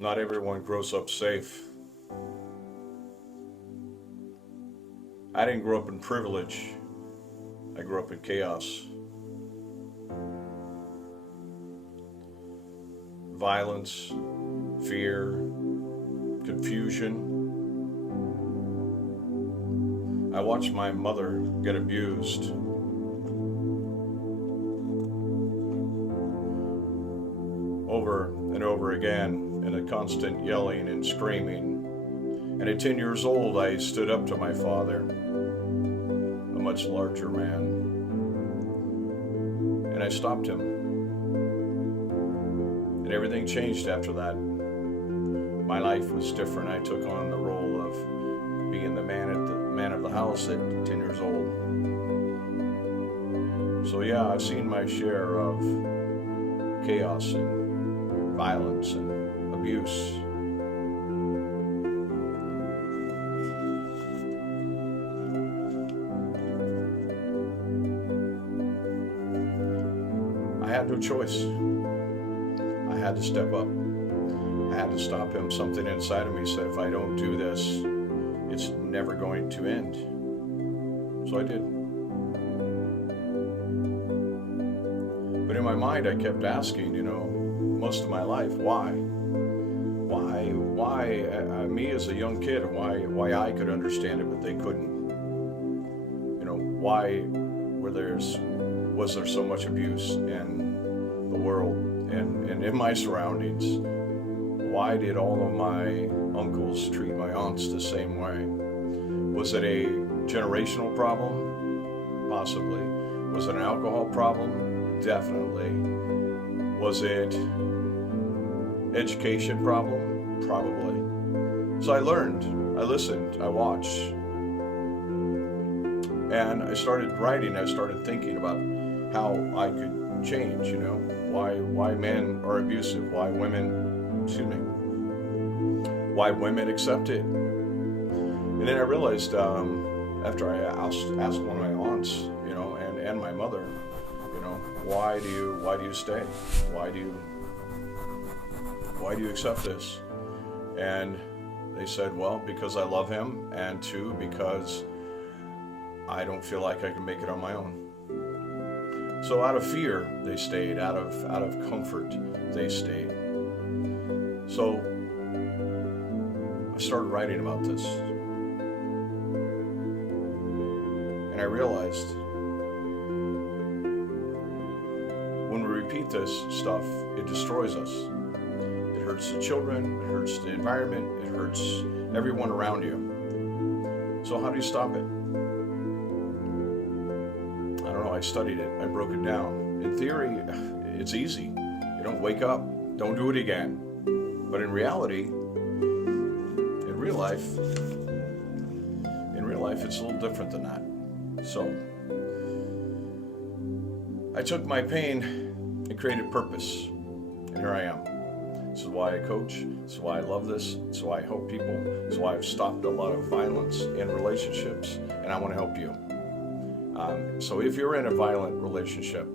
Not everyone grows up safe. I didn't grow up in privilege. I grew up in chaos. Violence, fear, confusion. I watched my mother get abused. Over and over again, and a constant yelling and screaming. And at 10 years old, I stood up to my father, a much larger man, and I stopped him. And everything changed after that. My life was different. I took on the role of being the man of the house at 10 years old. So yeah, I've seen my share of chaos and violence and abuse. I had no choice. I had to step up. I had to stop him. Something inside of me said, if I don't do this, it's never going to end. So I did. But in my mind, I kept asking, most of my life, why? Why me as a young kid, why I could understand it, but they couldn't? Why was there so much abuse in the world and in my surroundings? Why did all of my uncles treat my aunts the same way? Was it a generational problem? Possibly. Was it an alcohol problem? Definitely. Was it education problem? Probably. So I learned, I listened, I watched, and I started writing. I started thinking about how I could change, why men are abusive, why women accept it. And then I realized after I asked one of my aunts, and my mother, why do you stay? Why do you accept this? And they said, well, because I love him, and two, because I don't feel like I can make it on my own. So out of fear, they stayed. Out of comfort, they stayed. So I started writing about this. And I realized when we repeat this stuff, it destroys us. It hurts the children, it hurts the environment, it hurts everyone around you. So how do you stop it? I don't know, I studied it, I broke it down. In theory, it's easy. Wake up, don't do it again. But in reality, in real life, it's a little different than that. So, I took my pain and created purpose. And here I am. This is why I coach. This is why I love this. This is why I help people. This is why I've stopped a lot of violence in relationships. And I want to help you. So if you're in a violent relationship,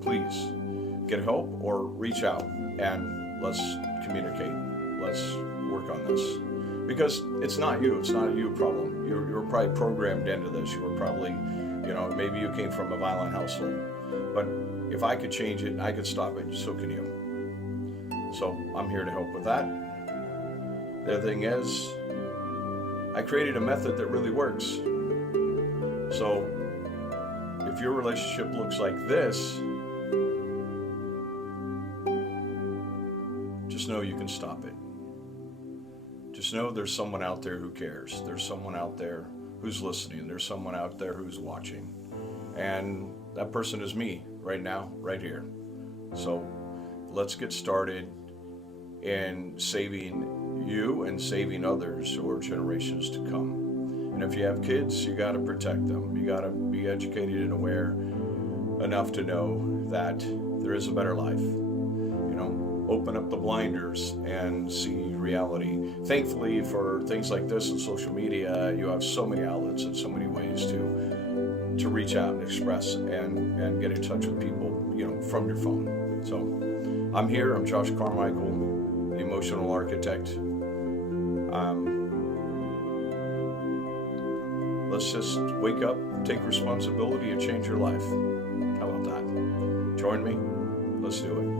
please get help or reach out and let's communicate. Let's work on this. Because it's not you. It's not a you problem. You're probably programmed into this. You were probably, maybe you came from a violent household. But if I could change it, I could stop it, so can you. So I'm here to help with that. The other thing is, I created a method that really works. So if your relationship looks like this, just know you can stop it. Just know there's someone out there who cares. There's someone out there who's listening. There's someone out there who's watching. And that person is me right now, right here. So let's get started in saving you and saving others or generations to come. And if you have kids, you got to protect them. You got to be educated and aware enough to know that there is a better life. Open up the blinders and see reality. Thankfully, for things like this and social media, you have so many outlets and so many ways to reach out and express and get in touch with people, from your phone. So I'm here. I'm Josh Carmichael, the Emotional emotional architect. Let's just wake up, take responsibility, and change your life. How about that? Join me. Let's do it.